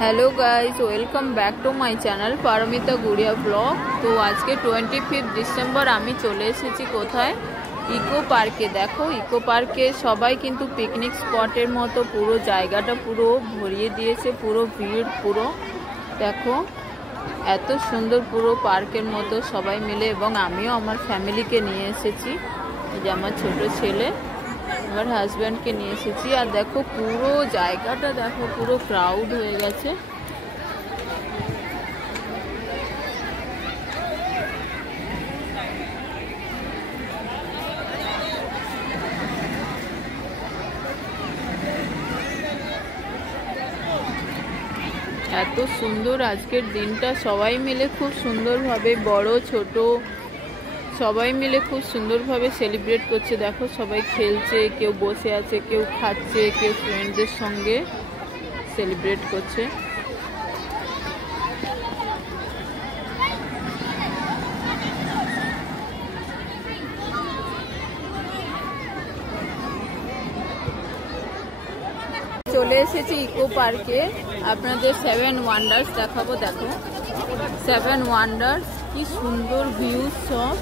Hello guys, welcome back to my channel Paramita Gudiya blog. तो आज के 25 डिसेम्बर आमी चले एसेছি কোথায় इको पार्के। देखो इको पार्के सबाई किन्तु पिकनिक स्पटेर मतो पुरो जायगाटा पुरो भरिए दिएছে, पुरो भीड़ पुरो। देखो एत सुंदर पुरो पार्केर मतो सबाई मिले एबं आमिও आमार फैमिलीके निये एसेছি, এই যে আমার ছোট ছেলে আমার হাজব্যান্ডকে নিয়ে এসেছি। আর দেখো পুরো জায়গাটা দেখো, পুরো ক্রাউড হয়ে গেছে। এত সুন্দর আজকের দিনটা, সবাই মিলে খুব সুন্দরভাবে, বড় ছোট সবাই মিলে খুব সুন্দরভাবে সেলিব্রেট করছে। দেখো সবাই খেলছে, কেউ বসে আছে, কেউ খাচ্ছে, কেউ ফ্রেন্ডদের সঙ্গে সেলিব্রেট করছে। চলে এসেছি ইকো পার্কে, আপনাদের 7 ওয়ান্ডার্স দেখাবো। দেখো 7 ওয়ান্ডার্স, কি সুন্দর ভিউ সব।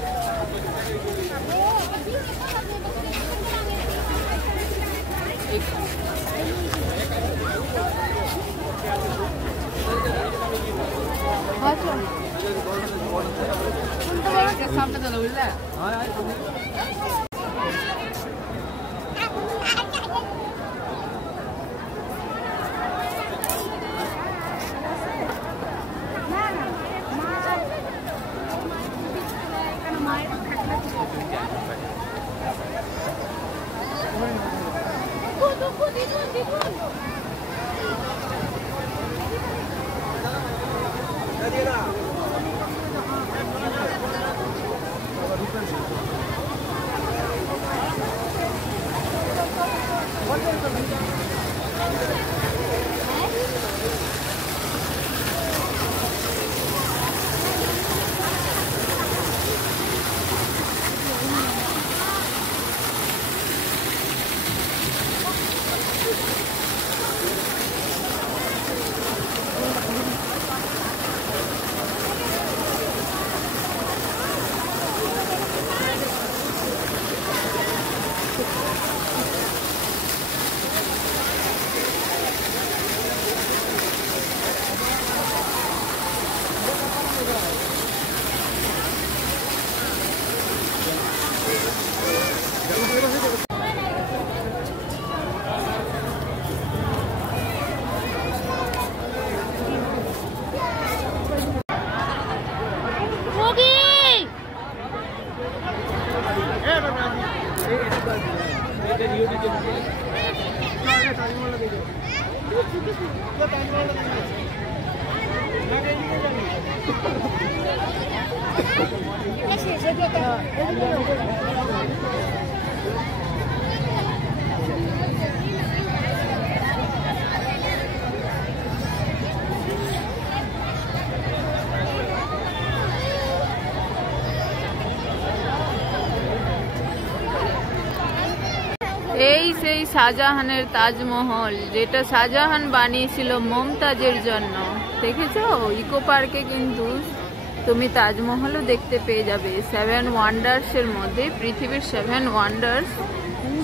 এই সেই শাহজাহানের তাজমহল, যেটা শাহজাহান বানিয়েছিল মমতাজের জন্য। দেখেছো ইকো পার্কে কিন্তু তুমি তাজমহলও দেখতে পেয়ে যাবে। 7 ওয়ান্ডার্সের মধ্যে, পৃথিবীর 7 ওয়ান্ডার্স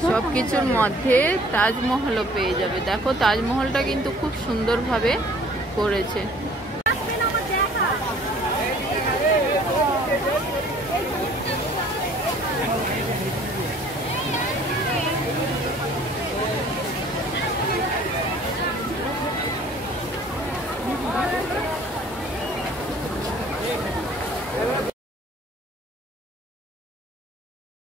সবকিছুর মধ্যে তাজমহলও পেয়ে যাবে। দেখো তাজমহলটা কিন্তু খুব সুন্দরভাবে করেছে।